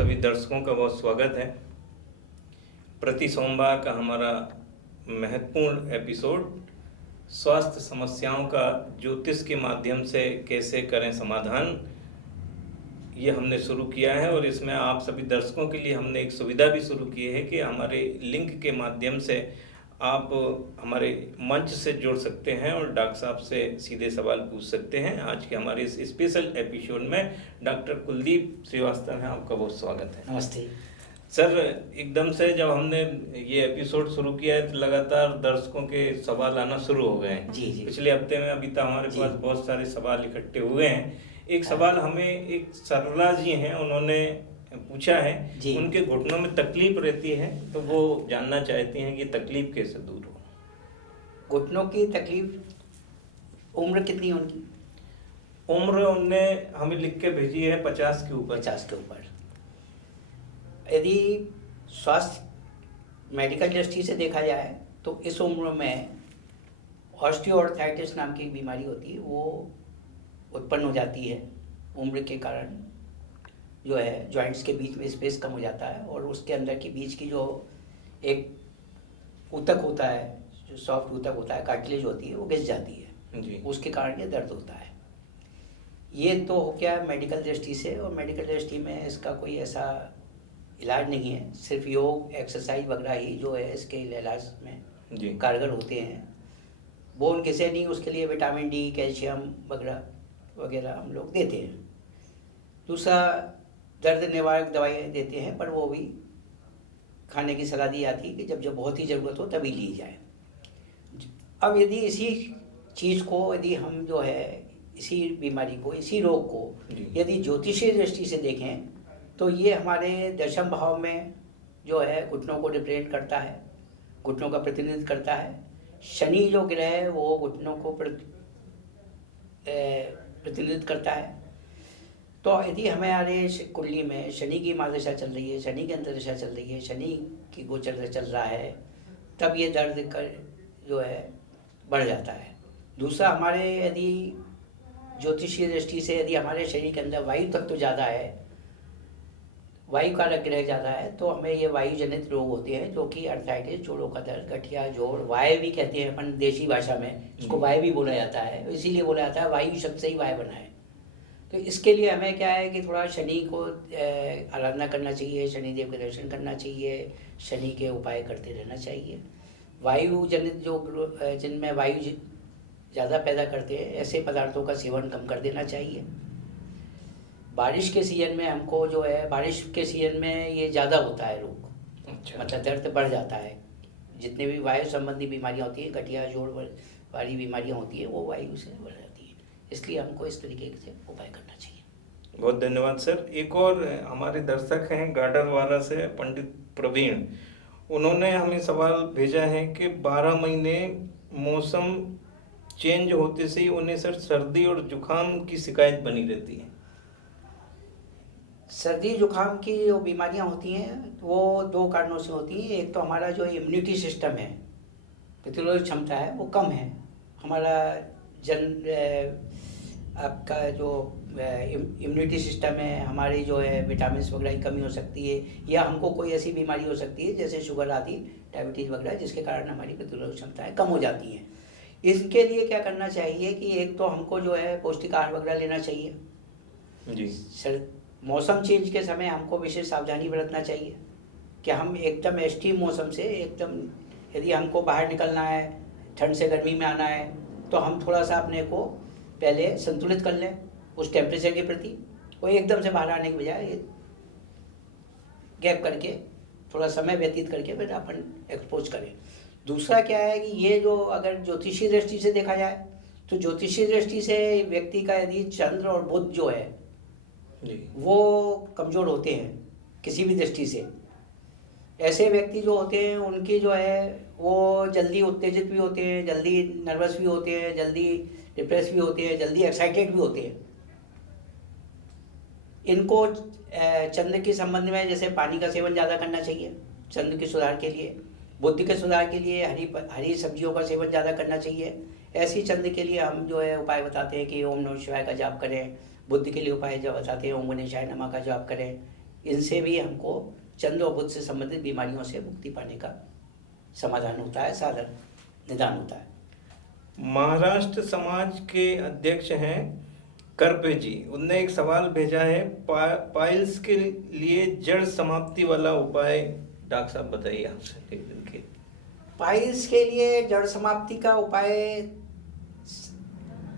सभी दर्शकों का बहुत स्वागत है। प्रति सोमवार का हमारा महत्वपूर्ण एपिसोड स्वास्थ्य समस्याओं का ज्योतिष के माध्यम से कैसे करें समाधान, ये हमने शुरू किया है। और इसमें आप सभी दर्शकों के लिए हमने एक सुविधा भी शुरू की है कि हमारे लिंक के माध्यम से आप हमारे मंच से जुड़ सकते हैं और डॉक्टर साहब से सीधे सवाल पूछ सकते हैं। आज के हमारे इस स्पेशल एपिसोड में डॉक्टर कुलदीप श्रीवास्तव हैं, आपका बहुत स्वागत है। नमस्ते सर। एकदम से जब हमने ये एपिसोड शुरू किया है तो लगातार दर्शकों के सवाल आना शुरू हो गए हैं। जी। पिछले हफ्ते में अभी तक हमारे पास बहुत सारे सवाल इकट्ठे हुए हैं। एक सवाल हमें एक सरला जी हैं, उन्होंने पूछा है, उनके घुटनों में तकलीफ रहती है तो वो जानना चाहती हैं कि तकलीफ कैसे दूर हो। घुटनों की तकलीफ। उम्र कितनी है उनकी? उम्र उनने हमें लिख के भेजी है 50 के ऊपर। 50 के ऊपर। यदि स्वास्थ्य मेडिकल दृष्टि से देखा जाए तो इस उम्र में ऑस्टियोआर्थराइटिस नाम की एक बीमारी होती है, वो उत्पन्न हो जाती है। उम्र के कारण जो है जॉइंट्स के बीच में स्पेस कम हो जाता है और उसके अंदर के बीच की जो एक ऊतक होता है, जो सॉफ्ट ऊतक होता है, कार्टिलेज होती है, वो घिस जाती है जी। उसके कारण ये दर्द होता है। ये तो हो गया मेडिकल दृष्टि से, और मेडिकल दृष्टि में इसका कोई ऐसा इलाज नहीं है। सिर्फ योग, एक्सरसाइज वगैरह ही जो है इसके इलाज में कारगर होते हैं। बोन किसे नहीं, उसके लिए विटामिन डी, कैल्शियम वगैरह वगैरह हम लोग देते हैं। दूसरा, दर्द निवारक दवाइयाँ देते हैं, पर वो भी खाने की सलाह दी जाती है कि जब जब बहुत ही ज़रूरत हो तभी ली जाए। अब यदि इसी चीज़ को, यदि हम जो है इसी बीमारी को, इसी रोग को यदि ज्योतिषीय दृष्टि से देखें तो ये हमारे दशम भाव में जो है घुटनों को रिप्रेजेंट करता है, घुटनों का प्रतिनिधित्व करता है। शनि जो ग्रह है वो घुटनों को प्रतिनिधित्व करता है। तो यदि हमारे कुंडली में शनि की महादशा चल रही है, शनि की अंतर्दशा चल रही है, शनि की गोचर चल रहा है, तब ये दर्द कर जो है बढ़ जाता है। दूसरा, हमारे यदि ज्योतिषीय दृष्टि से यदि हमारे शरीर के अंदर वायु तत्व ज़्यादा है, वायु का ग्रह ज़्यादा है, तो हमें ये वायु जनित रोग होते हैं, जो कि अर्थराइटिस, जोड़ों का दर्द, गठिया, जोड़, वाय भी कहते हैं अपन देसी भाषा में, इसको वाय भी बोला जाता है। इसीलिए बोला जाता है वायु शब्द से ही वाय बना है। तो इसके लिए हमें क्या है कि थोड़ा शनि को आराधना करना चाहिए, शनि देव के दर्शन करना चाहिए, शनि के उपाय करते रहना चाहिए। वायु जनित जो जिनमें वायु ज़्यादा पैदा करते हैं, ऐसे पदार्थों का सेवन कम कर देना चाहिए। बारिश के सीजन में हमको जो है, बारिश के सीजन में ये ज़्यादा होता है रोग। मतलब दर्द बढ़ जाता है। जितने भी वायु संबंधी बीमारियाँ होती हैं, गठिया, जोड़ वाली बीमारियाँ होती हैं, वो वायु से बढ़ जाती है। इसलिए हमको इस तरीके से उपाय करना चाहिए। बहुत धन्यवाद सर। एक और हमारे दर्शक हैं गाडरवारा से, पंडित प्रवीण, उन्होंने हमें सवाल भेजा है कि 12 महीने मौसम चेंज होते से ही उन्हें सर सर्दी और जुकाम की शिकायत बनी रहती है। सर्दी जुकाम की जो बीमारियां होती हैं वो 2 कारणों से होती हैं। एक तो हमारा जो इम्यूनिटी सिस्टम है, प्रतिरोधक क्षमता है, वो कम है। हमारा आपका जो इम्यूनिटी सिस्टम है, हमारी जो है विटामिन वगैरह की कमी हो सकती है, या हमको कोई ऐसी बीमारी हो सकती है जैसे शुगर आदि, डायबिटीज़ वगैरह, जिसके कारण हमारी प्रतिरोधक क्षमताएँ कम हो जाती हैं। इसके लिए क्या करना चाहिए कि एक तो हमको जो है पौष्टिक आहार वगैरह लेना चाहिए जी। मौसम चेंज के समय हमको विशेष सावधानी बरतना चाहिए कि हम एकदम एक्सट्रीम मौसम से एकदम, यदि हमको बाहर निकलना है, ठंड से गर्मी में आना है, तो हम थोड़ा सा अपने को पहले संतुलित कर लें उस टेम्परेचर के प्रति, और एकदम से बाहर आने के बजाय गैप करके थोड़ा समय व्यतीत करके फिर अपन एक्सपोज करें। दूसरा क्या है कि ये जो अगर ज्योतिषीय दृष्टि से देखा जाए तो ज्योतिषीय दृष्टि से व्यक्ति का यदि चंद्र और बुध जो है वो कमज़ोर होते हैं किसी भी दृष्टि से, ऐसे व्यक्ति जो होते हैं उनकी जो है वो जल्दी उत्तेजित भी होते हैं, जल्दी नर्वस भी होते हैं, जल्दी डिप्रेस भी होते हैं, जल्दी एक्साइटेड भी होते हैं। इनको चंद्र के संबंध में जैसे पानी का सेवन ज़्यादा करना चाहिए चंद्र के सुधार के लिए। बुद्धि के सुधार के लिए हरी सब्जियों का सेवन ज़्यादा करना चाहिए। ऐसी चंद्र के लिए हम जो है उपाय बताते हैं कि ओम नमः शिवाय का जाप करें। बुद्धि के लिए उपाय जो बताते हैं ओम गणेशाय नमः का जाप करें। इनसे भी हमको चंद्र और बुध से संबंधित बीमारियों से मुक्ति पाने का समाधान होता है, साधन निदान होता है। महाराष्ट्र समाज के अध्यक्ष हैं करपे जी, उनने एक सवाल भेजा है, पाइल्स के लिए जड़ समाप्ति वाला उपाय डॉक्टर साहब बताइए आपसे एक दिन के। पाइल्स के लिए जड़ समाप्ति का उपाय,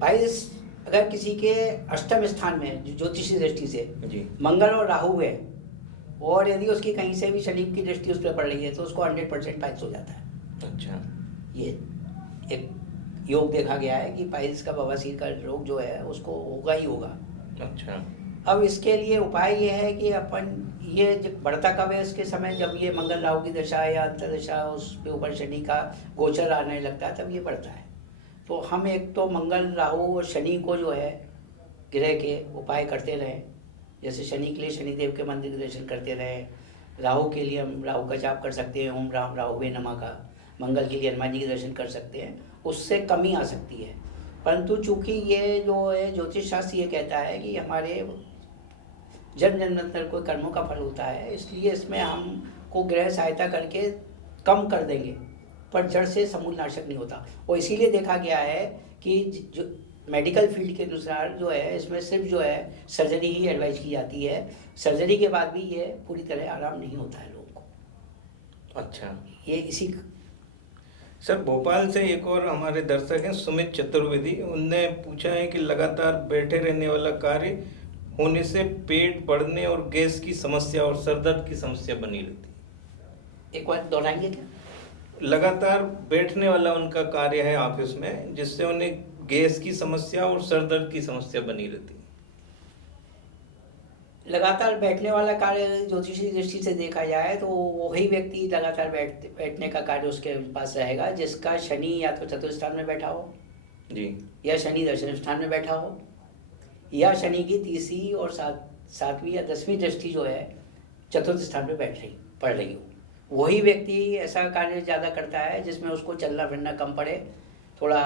पाइल्स अगर किसी के अष्टम स्थान में ज्योतिषी दृष्टि से जी मंगल और राहु है, और यदि उसकी कहीं से भी शनि की दृष्टि उस पर पड़ रही है, तो उसको 100% पाइल्स हो जाता है। अच्छा, ये एक योग देखा गया है कि पाइल्स का, बवासीर का रोग जो है उसको होगा ही होगा। अच्छा, अब इसके लिए उपाय ये है कि अपन ये जब बढ़ता कब है, इसके समय जब ये मंगल राहु की दशा या अंतर्दशा उसके ऊपर शनि का गोचर आने लगता है, तब ये बढ़ता है। तो हम एक तो मंगल राहु और शनि को जो है ग्रह के उपाय करते रहें। जैसे शनि के लिए शनिदेव के मंदिर के दर्शन करते रहें, राहु के लिए हम राहु का जाप कर सकते हैं, ओम राम राहुवे नमः का। मंगल के लिए हनुमान जी के दर्शन कर सकते हैं, उससे कमी आ सकती है। परंतु चूंकि ये जो है ज्योतिष शास्त्र ये कहता है कि हमारे जन्म जन्मांतर कोई कर्मों का फल होता है, इसलिए इसमें हमको ग्रह सहायता करके कम कर देंगे, पर जड़ से समूल नाशक नहीं होता। और इसीलिए देखा गया है कि जो मेडिकल फील्ड के अनुसार जो है, इसमें सिर्फ जो है सर्जरी ही एडवाइज की जाती है। सर्जरी के बाद भी ये पूरी तरह आराम नहीं होता है लोगों को। अच्छा ये इसी सर, भोपाल से एक और हमारे दर्शक हैं सुमित चतुर्वेदी, उनने पूछा है कि लगातार बैठे रहने वाला कार्य होने से पेट बढ़ने और गैस की समस्या और सर दर्द की समस्या बनी रहती है। एक बार दोहराएंगे क्या? लगातार बैठने वाला उनका कार्य है ऑफिस में, जिससे उन्हें गैस की समस्या और सर दर्द की समस्या बनी रहती है। लगातार बैठने वाला कार्य ज्योतिषी दृष्टि से देखा जाए तो वही व्यक्ति लगातार बैठने का कार्य उसके पास रहेगा जिसका शनि या तो चतुर्थ स्थान में बैठा हो जी, या शनि दशम स्थान में बैठा हो, या शनि की तीसरी और सातवीं या 10वीं दृष्टि जो है चतुर्थ स्थान में पड़ रही हो। वही व्यक्ति ऐसा कार्य ज़्यादा करता है जिसमें उसको चलना फिरना कम पड़े, थोड़ा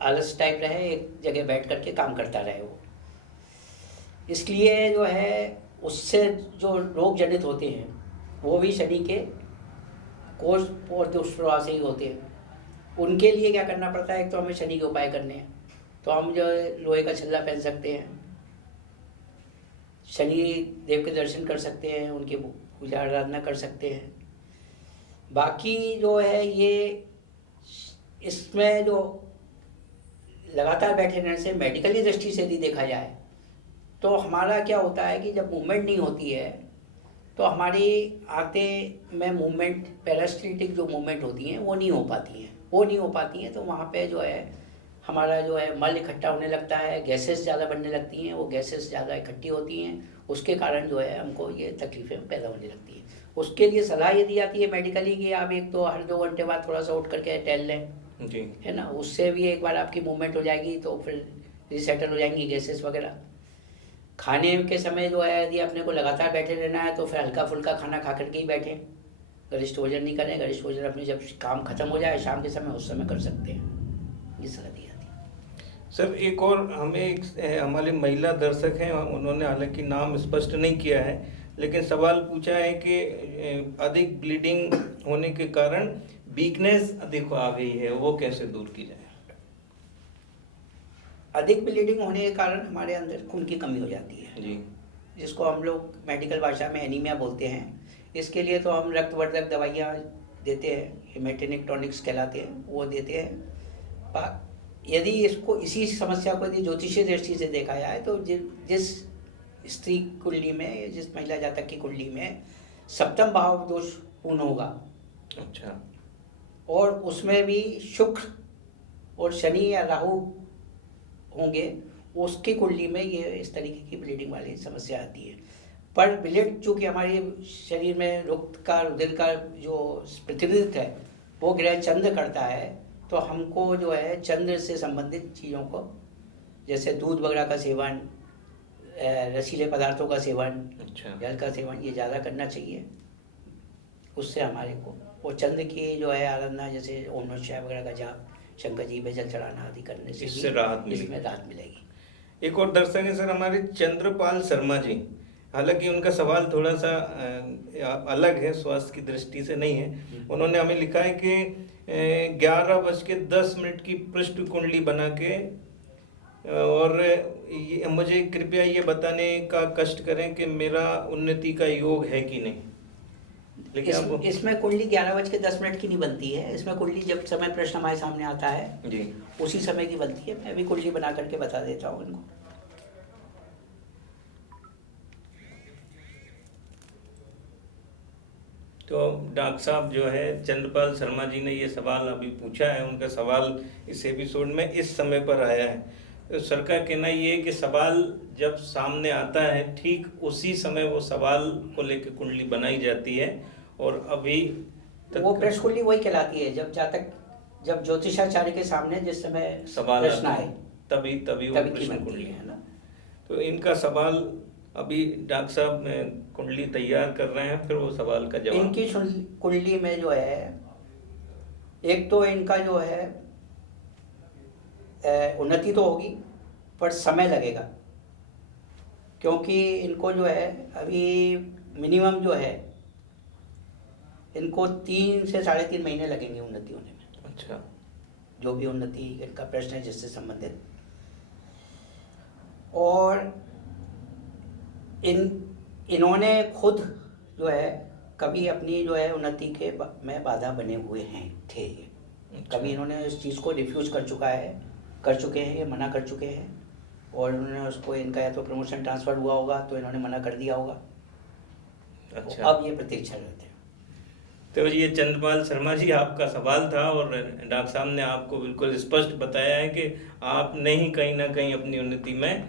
आलस टाइप रहे, एक जगह बैठ करके काम करता रहे वो। इसलिए जो है उससे जो रोग जनित होते हैं वो भी शनि के कोष और दुष्प्रभाव से ही होते हैं। उनके लिए क्या करना पड़ता है, एक तो हमें शनि के उपाय करने हैं, तो हम जो है लोहे का छल्ला पहन सकते हैं, शनि देव के दर्शन कर सकते हैं, उनकी पूजा आराधना कर सकते हैं। बाकी जो है ये इसमें जो लगातार बैठे रहने से मेडिकली दृष्टि से यदि देखा जाए तो हमारा क्या होता है कि जब मूवमेंट नहीं होती है तो हमारी आंतें में मूवमेंट, पैरास्टलिटिक जो मूवमेंट होती हैं वो नहीं हो पाती हैं। तो वहाँ पे जो है हमारा जो है मल इकट्ठा होने लगता है, गैसेस ज़्यादा बनने लगती हैं, वो गैसेस ज़्यादा इकट्ठी होती हैं, उसके कारण जो है हमको ये तकलीफ़ें पैदा होने लगती हैं। उसके लिए सलाह ये दी जाती है मेडिकली कि आप एक तो हर 2 घंटे बाद थोड़ा सा उठ करके टहल लें जी, है ना, उससे भी एक बार आपकी मूवमेंट हो जाएगी तो फिर रिसेटल हो जाएंगी गैसेस वगैरह। खाने के समय जो है यदि अपने को लगातार बैठे रहना है तो फिर हल्का फुल्का खाना खा करके ही बैठें, गरिष्ठ भोजन नहीं करें। गरिष्ठ भोजन अपने जब काम खत्म हो जाए शाम के समय, उस समय कर सकते हैं, ये सलाह दी जाती है। सर एक और हमारे महिला दर्शक हैं, उन्होंने हालांकि नाम स्पष्ट नहीं किया है, लेकिन सवाल पूछा है कि अधिक ब्लीडिंग होने के कारण वीकनेस अधिक आ गई है, वो कैसे दूर की जाए? अधिक ब्लीडिंग होने के कारण हमारे अंदर खून की कमी हो जाती है जी, जिसको हम लोग मेडिकल भाषा में एनीमिया बोलते हैं। इसके लिए तो हम रक्तवर्धक दवाइयाँ देते हैं, हेमेटेनिक टॉनिक्स कहलाते हैं, वो देते हैं। यदि इसी समस्या को यदि ज्योतिषीय दृष्टि से देखा जाए तो जिस स्त्री कुंडली में, जिस महिला जातक की कुंडली में सप्तम भाव दोष पूर्ण होगा, अच्छा, और उसमें भी शुक्र और शनि या राहु होंगे, उसकी कुंडली में ये इस तरीके की ब्लीडिंग वाली समस्या आती है। पर ब्लड चूँकि हमारे शरीर में रुधिर का जो प्रतिनिधित्व है वो ग्रह चंद्र करता है, तो हमको जो है चंद्र से संबंधित चीज़ों को, जैसे दूध वगैरह का सेवन, रसीले पदार्थों का सेवन, अच्छा, जल का सेवन, ये ज़्यादा करना चाहिए। उससे हमारे को वो चंद्र की जो है आराधना, जैसे ओम नमः शिवाय वगैरह का जाप, शंकर जी पे जल चढ़ाना आदि करने से इससे राहत इसमें राहत मिलेगी। एक और दर्शक है सर हमारे चंद्रपाल शर्मा जी, हालांकि उनका सवाल थोड़ा सा अलग है, स्वास्थ्य की दृष्टि से नहीं है। उन्होंने हमें लिखा है कि 11:10 की पृष्ठ कुंडली बना के और मुझे कृपया ये बताने का कष्ट करें कि मेरा उन्नति का योग है कि नहीं। लेकिन इसमें कुंडली 11:10 की नहीं बनती है। इसमें कुंडली जब समय प्रश्न हमारे सामने आता है जी उसी समय की बनती है। मैं अभी कुंडली बना करके बता देता हूँ इनको। तो डॉक्टर साहब जो है चंद्रपाल शर्मा जी ने ये सवाल अभी पूछा है, उनका सवाल इस एपिसोड में इस समय पर आया है। तो सर का कहना ये है कि सवाल जब सामने आता है ठीक उसी समय वो सवाल को लेकर कुंडली बनाई जाती है और अभी वो प्रश्न कुंडली वही कहलाती है जब ज्योतिषाचार्य के सामने जिस समय सवाल प्रश्न आए तभी वो प्रश्न कुंडली है ना। तो इनका सवाल अभी डॉक्टर साहब कुंडली तैयार कर रहे हैं, फिर वो सवाल का जवाब। इनकी कुंडली में जो है एक तो इनका जो है उन्नति तो होगी पर समय लगेगा, क्योंकि इनको जो है अभी मिनिमम जो है इनको 3 से 3.5 महीने लगेंगे उन्नति होने में। अच्छा, जो भी उन्नति इनका प्रश्न है जिससे संबंधित। और इन्होंने खुद जो है कभी अपनी जो है उन्नति के में बाधा बने हुए थे। कभी इन्होंने इस चीज़ को रिफ्यूज कर चुके हैं, ये मना कर चुके हैं और उन्होंने उसको, इनका या तो प्रमोशन ट्रांसफ़र हुआ होगा तो इन्होंने मना कर दिया होगा। अच्छा, तो अब ये प्रतीक्षा करते हैं। तो ये चंद्रपाल शर्मा जी आपका सवाल था और डॉक्टर साहब ने आपको बिल्कुल स्पष्ट बताया है कि आपने ही कहीं ना कहीं अपनी उन्नति में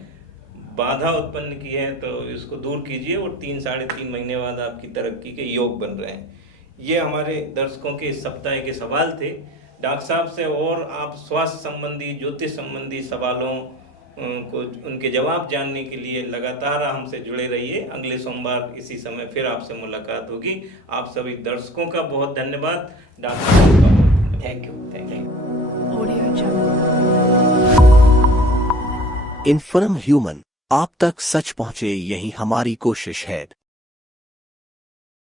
बाधा उत्पन्न की है, तो इसको दूर कीजिए और 3-3.5 महीने बाद आपकी तरक्की के योग बन रहे हैं। ये हमारे दर्शकों के इस सप्ताह के सवाल थे। डॉक्टर साहब से और आप स्वास्थ्य संबंधी, ज्योतिष संबंधी सवालों को उनके जवाब जानने के लिए लगातार हमसे जुड़े रहिए। अगले सोमवार इसी समय फिर आपसे मुलाकात होगी। आप सभी दर्शकों का बहुत धन्यवाद। डॉक्टर साहब का बहुत धन्यवाद। Thank you. इन्फर्म ह्यूमन, आप तक सच पहुंचे, यही हमारी कोशिश है।